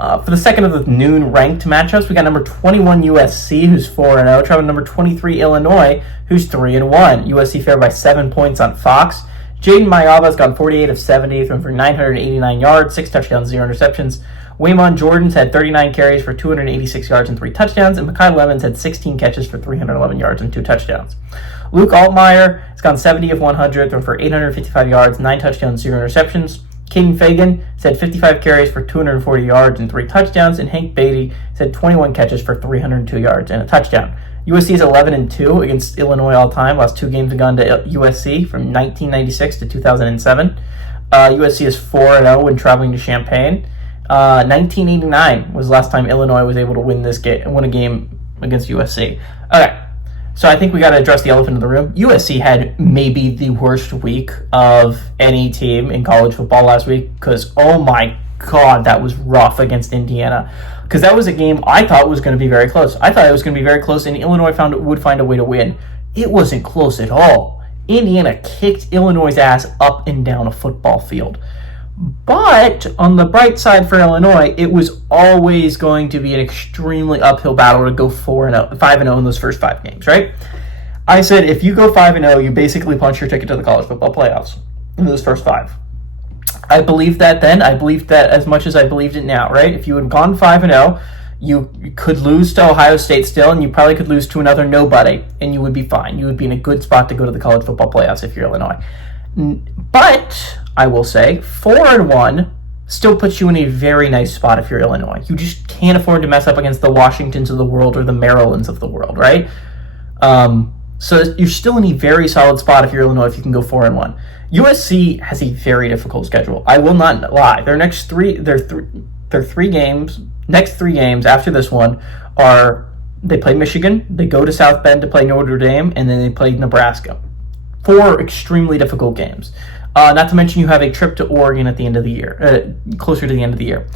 For the second of the noon ranked matchups, we got number 21 USC, who's 4-0, traveling number 23 Illinois, who's 3-1. USC favored by 7 points on Fox. Jaden Mayava's gone 48 of 70, thrown for 989 yards, 6 touchdowns, 0 interceptions. Waymon Jordan's had 39 carries for 286 yards and 3 touchdowns, and Mekhi Lemons had 16 catches for 311 yards and 2 touchdowns. Luke Altmaier has gone 70 of 100, thrown for 855 yards, 9 touchdowns, 0 interceptions. Caden Fagan has had 55 carries for 240 yards and 3 touchdowns, and Hank Beatty has had 21 catches for 302 yards and a touchdown. USC is 11-2 against Illinois all time. Last 2 games have gone to USC from 1996 to 2007. USC is 4-0 when traveling to Champaign. 1989 was the last time Illinois was able to win a game against USC. Okay, so I think we got to address the elephant in the room. USC had maybe the worst week of any team in college football last week because, oh my God, that was rough against Indiana. Because that was a game I thought was going to be very close. I thought it was going to be very close, and Illinois would find a way to win. It wasn't close at all. Indiana kicked Illinois' ass up and down a football field. But on the bright side for Illinois, it was always going to be an extremely uphill battle to go 5-0 in those first 5 games, right? I said if you go 5-0, you basically punch your ticket to the college football playoffs in those first 5. I believed that then. I believed that as much as I believed it now, right? If you had gone 5-0, you could lose to Ohio State still, and you probably could lose to another nobody, and you would be fine. You would be in a good spot to go to the college football playoffs if you're Illinois. But I will say 4-1 still puts you in a very nice spot if you're Illinois. You just can't afford to mess up against the Washingtons of the world or the Marylands of the world, right? So you're still in a very solid spot if you're Illinois if you can go 4-1. USC has a very difficult schedule. I will not lie. Their next 3 games after this one are they play Michigan, they go to South Bend to play Notre Dame, and then they play Nebraska. 4 extremely difficult games. Not to mention you have a trip to Oregon at the end of the year, closer to the end of the year.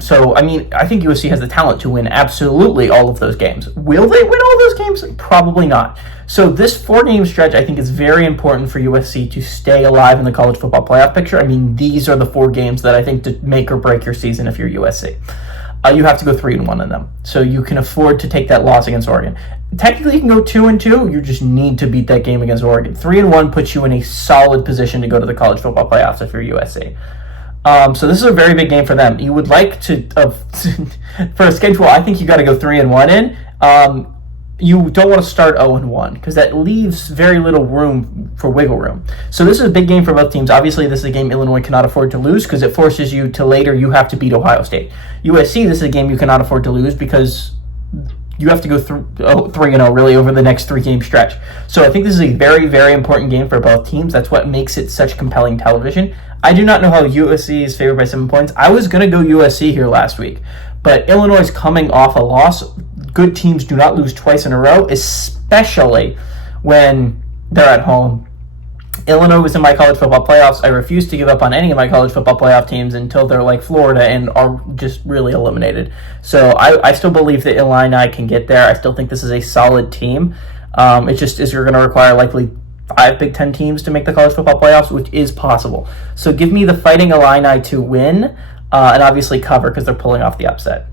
So, I mean, I think USC has the talent to win absolutely all of those games. Will they win all those games? Probably not. So this 4-game stretch, I think, is very important for USC to stay alive in the college football playoff picture. I mean, these are the 4 games that I think to make or break your season if you're USC. You have to go 3-1 in them. So you can afford to take that loss against Oregon. Technically, you can go 2-2. You just need to beat that game against Oregon. 3-1 puts you in a solid position to go to the college football playoffs if you're USC. So this is a very big game for them. You would like to, for a schedule, I think you got to go 3-1 in. You don't want to start 0-1 because that leaves very little room for wiggle room. So this is a big game for both teams. Obviously, this is a game Illinois cannot afford to lose because it forces you to later you have to beat Ohio State. USC, this is a game you cannot afford to lose because you have to go 3-0 really over the next 3-game stretch. So I think this is a very, very important game for both teams. That's what makes it such compelling television. I do not know how USC is favored by 7 points. I was going to go USC here last week, but Illinois is coming off a loss. Good teams do not lose twice in a row, especially when they're at home. Illinois was in my college football playoffs. I refuse to give up on any of my college football playoff teams until they're like Florida and are just really eliminated. So I still believe that Illini can get there. I still think this is a solid team. It just is you're going to require likely 5 Big Ten teams to make the college football playoffs, which is possible. So give me the Fighting Illini to win and obviously cover because they're pulling off the upset.